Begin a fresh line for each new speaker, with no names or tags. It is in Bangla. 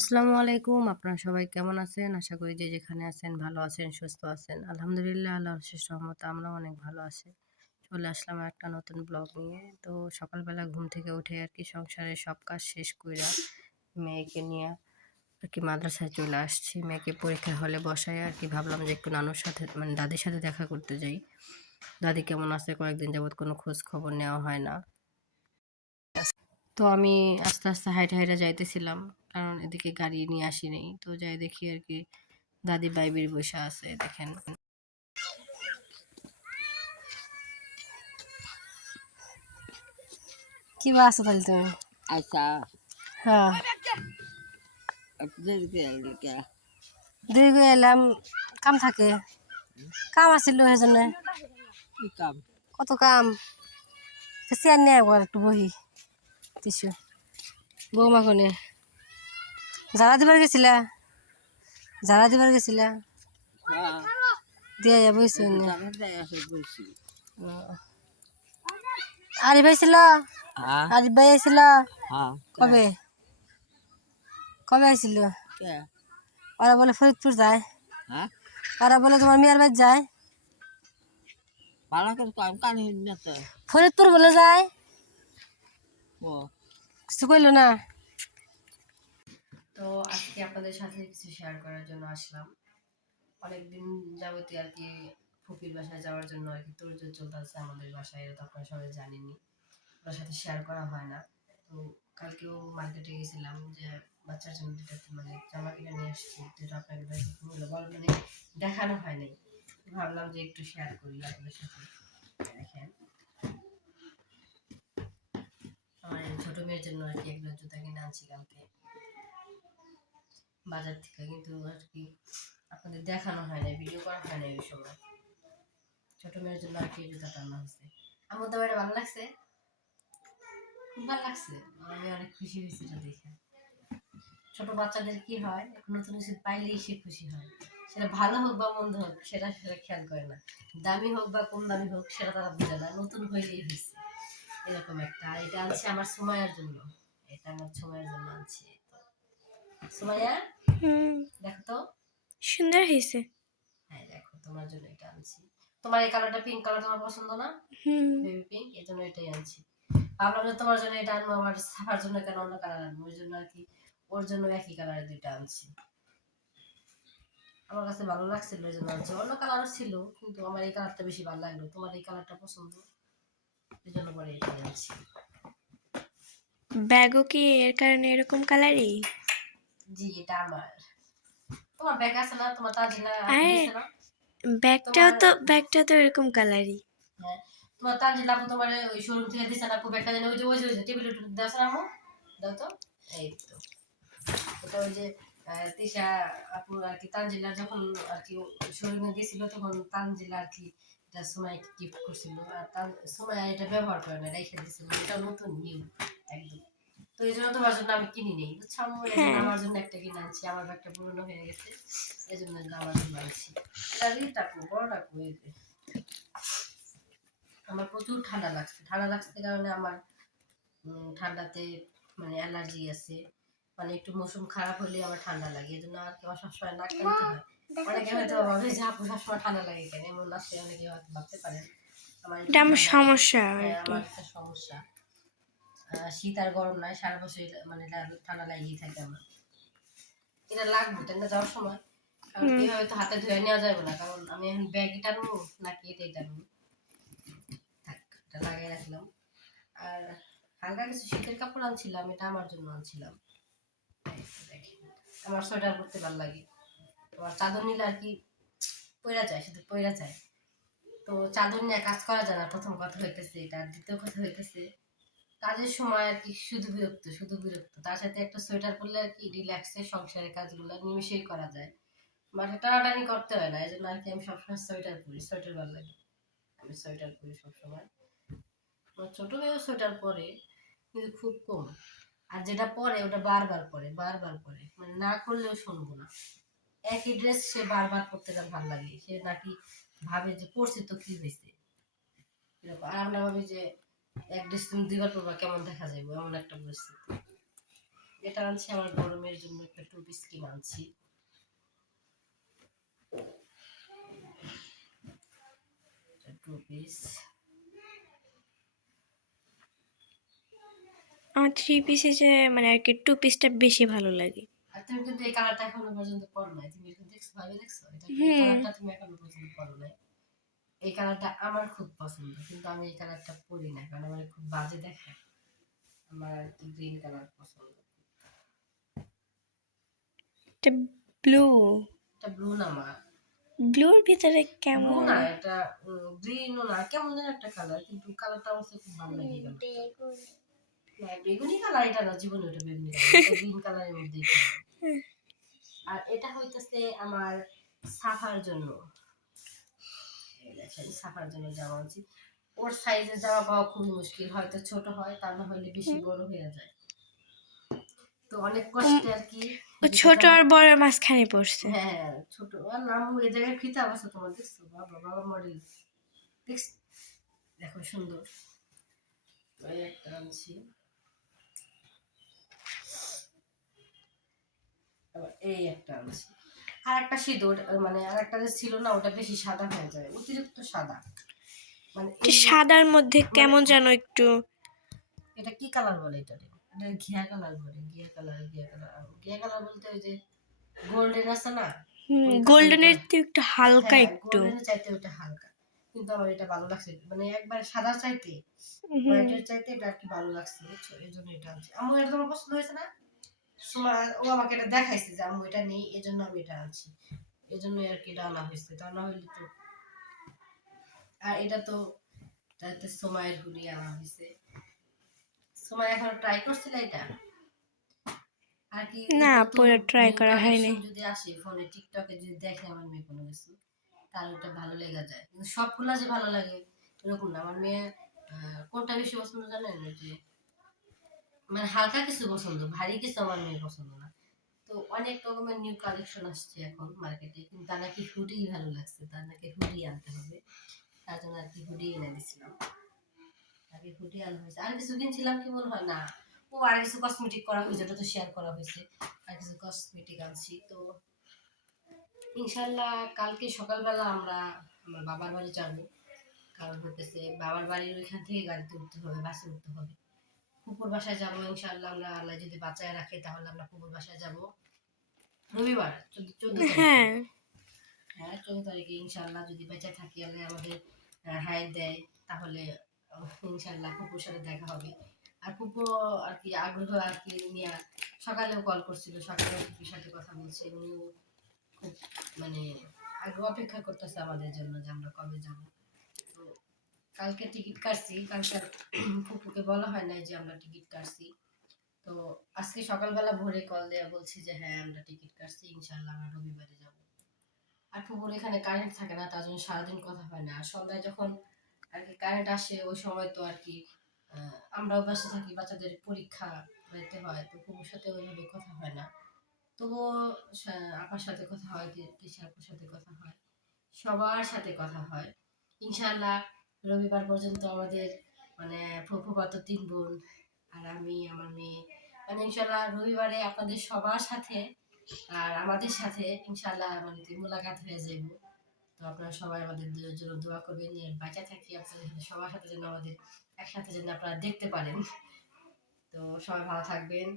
আসসালামু আলাইকুম। আপনারা সবাই কেমন আছেন? আশা করি যে যেখানে আছেন ভালো আছেন, সুস্থ আছেন। আলহামদুলিল্লাহ, আল্লাহর শেষ রহমতে আমরা অনেক ভালো আছি। চলে আসলাম একটা নতুন ব্লগ নিয়ে। তো সকালবেলা ঘুম থেকে উঠে আর কি সংসারের সব কাজ শেষ কইরা মেয়েকে নিয়ে আর কি মাদ্রাসায় চলে আসছি। মেয়েকে পরীক্ষা হলে বসাই আর কি। ভাবলাম যে একটু নানুর সাথে মানে দাদির সাথে দেখা করতে যাই। দাদি কেমন আছে? কয়েকদিন যাবৎ কোনো খোঁজ খবর নেওয়া হয় না। তো আমি আস্তে আস্তে হাইটে হাইটে যাইতেছিলাম। কারণ এদিকে গাড়ি নিয়ে আসি নেই তো যাই দেখি আর কি দাদি বাইবির বসে আছে দেখেন। কি বা আছো তাহলে তুমি
আচ্ছা।
হ্যাঁ। এলাম কাম থাকে। কাম আছিল সেজন্য
কি
কত কাম? চেয়ার নিয়ে একবার একটু বহি। বৌমা কোনে? ঝাড়া দিবার গেছিলা? ঝাড়া দিবার গেছিলা?
হ্যাঁ।
দিয়ে যা বইছি আরিফ আইছিল আরিফ ভাই আইছিল
হ্যাঁ।
কবে? কবে আইছিল ওরা বলে ফরিদপুর যায়।
হ্যাঁ।
ওরা বলে তোমার মেয়ের বাড়ি যায়। ফরিদপুর বলে যায়। কিছু কইলো না? তো আজকে আপনাদের সাথে কিছু শেয়ার করার জন্য আসলাম। অনেকদিন যাবতীয় আর কি ফুপির বাসায় যাওয়ার জন্য আর কি তোর চলতেছে আমাদের বাসায়, এটা তো আপনারা সবাই জানেনি ওনার সাথে শেয়ার করা হয় না। তো কালকেও মার্কেটে গেছিলাম যে বাচ্চার জন্য দুটো মানে জামা কিনে নিয়ে আসছি যেটা আপনাকে মানে দেখানো হয় নাই। ভাবলাম যে একটু শেয়ার করি আপনাদের সাথে। দেখেন। আমার ছোট মেয়ের জন্য আর কি এগুলো জুতা কিনে আনছি কালকে। বাজার থেকে, কিন্তু আর কি আপনাদের দেখানো হয় না ভিডিও করা হয় না ওই সময়। ছোট মেয়ের জন্য আর কি এই জুতাটা আনা হয়েছে। আমার তো এটা ভালো লাগছে? খুব ভালো লাগছে। আমি অনেক খুশি হয়েছি এটা দেখে। ছোট বাচ্চাদের কি হয় নতুন কিছু পাইলেই সে খুশি হয়। সেটা ভালো হোক বা মন্দ হোক, সেটা সেটা খেয়াল করে না। দামি হোক বা কম দামি হোক, সেটা তারা বোঝে না। নতুন হইলেই হয়েছে। এরকম একটা। এটা আনছি আমার সময়ের জন্য। এটা আমার সময়ের জন্য আনছি। সুমাইয়া?
হুম
দেখো তো।
সুন্দর হয়েছে।
হ্যাঁ দেখো তোমার জন্য এটা আনছি। তোমার এই কালারটা পিঙ্ক কালার তোমার পছন্দ না? বেবি পিঙ্ক এই জন্য এটাই আনছি। ভাবলাম যে তোমার জন্য এটা আনব আমার সাফার জন্য কেন অন্য কালার আনব? ওই জন্য আর কি ওর জন্য একই কালারের দুইটা আনছি। আমার কাছে ভালো লাগছিল ওই জন্য আনছি। অন্য কালারও ছিল কিন্তু আমার এই কালারটা বেশি ভালো লাগল। তোমার এই কালারটা পছন্দ? এই জন্য পরে এটাই আনছি।
ব্যাগও কি এর কারণে এরকম কালারই
জি এটা আমার। তোমার ব্যাগ আছে না? তোমার তাজিলা না?
ব্যাগটাও তো ব্যাগটা তো এরকম কালারই
তোমার তানজিল আপু তোমার ওই শোরুম থেকে দিছে না? খুব জানি ওই যে ওই যে ওই যে টেবিলে টুকু দাও না আমু দাও তো। এই তো। ওটা ওই যে আহ, তিশা আপু আর কি তানজিলা যখন আর কি শোরুমে গেছিল তখন তানজিলা আর কি এটা সময় গিফট করছিল। আর তার সময় এটা ব্যবহার করে না রেখে দিছিল। এটা নতুন নিউ একদম। তো এই জন্য তোমার জন্য আমি কিনি নেই। বুঝছ
হ্যাঁ।
আমার জন্য একটা কিনে আনছি আমার ব্যাগটা পুরনো হয়ে গেছে এই জন্য আমার জন্য আনছি। দিয়ে টাকু বড় টাকু এই যে। আমার প্রচুর ঠান্ডা লাগছে। ঠান্ডা লাগছে কারণে আমার ঠান্ডাতে মানে অ্যালার্জি আছে। মানে একটু মৌসুম খারাপ হলে আমার ঠান্ডা লাগে। এই জন্য আর কি আমার সবসময় নাক টানতে হয়। অনেকে হয়তো ভাবে যে আপু সবসময় ঠান্ডা লাগে কেন? এমন আছে অনেকে হয়তো ভাবতে পারেন। আমার
সমস্যা
হ্যাঁ, আমার একটা সমস্যা। শীত আর গরম নাই সারা বছর মানে ঠান্ডা লাগিয়ে থাকে আমার। এটা লাগবে তাই না যাওয়ার সময়। কারণ হাতে ধুয়ে নেওয়া যাবে না কারণ আমি এখন ব্যাগ টানবো নাকি এটাই টানবো। থাক এটা লাগাই রাখলাম। আর হালকা কিছু শীতের কাপড় আনছিলাম এটা আমার জন্য আনছিলাম। আমার সোয়েটার পরতে ভালো লাগে। তোমার চাদর নিলে আর কি পয়রা যায় শুধু পয়রা যায়। তো চাদর নিয়ে কাজ করা যায় না প্রথম কথা হইতেছে এটা দ্বিতীয় কথা হইতেছে কাজের সময় আর কি শুধু বিরক্ত শুধু বিরক্ত। তার সাথে একটা সোয়েটার পরলে আর কি রিল্যাক্সে সংসারের কাজগুলো নিমিশেই করা যায়। মানে টানাটানি করতে হয় না এই জন্য আর কি আমি সবসময় সোয়েটার পরি সোয়েটার ভালো লাগে। আমি সোয়েটার পরি সবসময়। আমার ছোট মেয়েও সোয়েটার পরে, কিন্তু খুব কম। আর যেটা পরে, ওটা বারবার পরে বারবার পরে। মানে না করলেও শুনব না। একই ড্রেস সে বারবার পরতে তার ভালো লাগে। সে নাকি ভাবে যে, পরছে তো কি হয়েছে? এরকম। আর আমরা ভাবি যে এক ড্রেস তুমি দুইবার পরবা কেমন দেখা যাবে এমন একটা পরিস্থিতি। এটা আনছি আমার গরমের জন্য একটা টুপি পিস কিনে আনছি। টু পিস
আমার থ্রি পিসে যে মানে আর কি টু পিসটা বেশি ভালো লাগে।
আর তুমি কিন্তু এই কালারটা এখনও পর্যন্ত পরো নাই। তুমি দেখছ ভাবে দেখছ? এটা কালারটা তুমি এখনও পর্যন্ত পরো নাই? এই কালারটা আমার খুব পছন্দ কিন্তু আমি এই কালারটা পরি না কারণ আমার খুব বাজে দেখায়। আমার কি গ্রিন কালার পছন্দ।
এটা ব্লু
এটা ব্লু না মা।
ব্লুর ভিতরে কেমন?
না এটা গ্রিনও না কেমন যেন একটা কালার কিন্তু কালারটা আমার খুব ভালো লাগে। না, বেগুনি। কালার এটা না জীবনে ওটা বেগুনি কালার গ্রিন কালারের মধ্যেই পড়ে। আর এটা হইতেছে আমার সাফার জন্য। দেখেন, জন্য জামা আনছি ওর সাইজের জামা পাওয়া খুবই মুশকিল হয়তো ছোট হয় তা না হলে বেশি বড় হয়ে যায়। তো অনেক কষ্টে আর কি
ছোট আর বড় মাঝখানে পড়ছে।
হ্যাঁ ছোট। আর নাম জায়গায় খিতাব আছে তোমার দেখছ? বাবা বাবা মডেল দেখছ? দেখো সুন্দর। একটা আনছি। এই একটা আনছি। আর একটা সিঁদুর মানে আর একটা যে ছিল না ওটা বেশি সাদা হয়ে যায় অতিরিক্ত সাদা। মানে
সাদার মধ্যে কেমন যেন একটু
এটা কি কালার বলে এটা? এটা ঘিয়া কালার বলে ঘিয়া কালার ঘিয়া কালার ঘিয়া কালার বলতে ওই যে গোল্ডেন আছে না?
গোল্ডেনের। থেকে একটু হালকা
হ্যাঁ,
একটু।
চাইতে ওটা হালকা। কিন্তু আমার এটা ভালো লাগছে। মানে একবার সাদা চাইতে। হোয়াইটের চাইতে এটা আর কি ভালো লাগছে এই জন্য এটা আনছি। আমার এটা পছন্দ হয়েছে না? ও আমাকে এটা দেখাইছে যে আমি এটা নেই আমি এটা আনছি। এই জন্য আর কি এটা আনা হয়েছে তা না হইলে তো আর এটা তো তাতে সময়ের হুডি আনা হয়েছে সময় এখন ট্রাই করছিল এটা? আর কি
না, পুরো try করা হয়নি।
যদি আসে ফোনে টিকটকে যদি দেখে আমার মেয়ে কোনো কিছু তার ওটা ভালো লেগে যায়। কিন্তু সবগুলা যে ভালো লাগে এরকম না। আমার মেয়ে কোনটা বেশি পছন্দ জানেন? যে মানে হালকা কিছু পছন্দ, ভারী কিছু আমার মেয়ের পছন্দ না। তো অনেক রকমের নিউ কালেকশন আসছে এখন মার্কেটে কিন্তু তার নাকি হুডি ভালো লাগছে, তার নাকি হুডি আনতে হবে। তার জন্য আর কি হুডি এনে দিছিলাম। আগে হুডি আনা হয়েছে। আর কিছু কিনছিলাম কি মনে হয়? না, ও আর কিছু কসমেটিক করা হয়েছে, ওটা তো শেয়ার করা হয়েছে। আর কিছু কসমেটিক আনছি, তো ইনশাল্লাহ কালকে সকালবেলা আমরা আমার বাবার বাড়ি যাব। কারণ হতেছে বাবার বাড়ির ওইখান থেকে গাড়িতে উঠতে হবে, বাসে উঠতে হবে। কুকুর বাসায় যাব ইনশাল্লাহ আমরা আল্লাহ যদি বাঁচায় রাখে তাহলে আমরা কুকুর বাসায় যাব। রবিবার চোদ্দ চোদ্দ
হ্যাঁ।
হ্যাঁ চোদ্দ তারিখে ইনশাল্লাহ যদি বেঁচে থাকি আল্লাহ আমাদের হায়াত দেয় তাহলে ইনশাল্লাহ কুকুর সাথে দেখা হবে। আর কুকুর আর কি আগ্রহ আর কি নিয়ে সকালেও কল করছিল সকালে কুকুর সাথে কথা বলছে উনিও খুব মানে আগ্রহ অপেক্ষা করতেছে আমাদের জন্য যে আমরা কবে যাব। কালকে টিকিট কাটছি, কালকে ফুপুকে বলা হয় নাই যে আমরা টিকিট কাটছি। তো আজকে সকালবেলা ভোরে কল দেয়া বলছি যে হ্যাঁ আমরা টিকিট কাটছি ইনশাল্লাহ আমরা রবিবারে যাব। আর পুকুর এখানে কারেন্ট থাকে না, তার জন্য সারাদিন কথা হয় না। আর সন্ধ্যায় যখন আর কি কারেন্ট আসে, ওই সময় তো আর কি আমরাও ব্যস্ত থাকি, বাচ্চাদের পরীক্ষা দিতে হয়, তো পুকুর সাথে ওইভাবে কথা হয় না। তবুও আপার সাথে কথা হয় আপুর সাথে কথা হয়, সবার সাথে কথা হয়। ইনশাল্লাহ রবিবার পর্যন্ত আমাদের মানে ফুফুপাত তিন বোন আর আমি, আমার মেয়ে। মানে ইনশাল্লাহ রবিবারে আপনাদের সবার সাথে আর আমাদের সাথে ইনশাল্লাহ মানে মোলাকাত হয়ে যাব তো আপনারা সবাই আমাদের জন্য দোয়া করবেন বাঁচা থাকি, আপনাদের সবার সাথে যেন আমাদের একসাথে যেন আপনারা দেখতে পারেন। তো সবাই ভালো থাকবেন।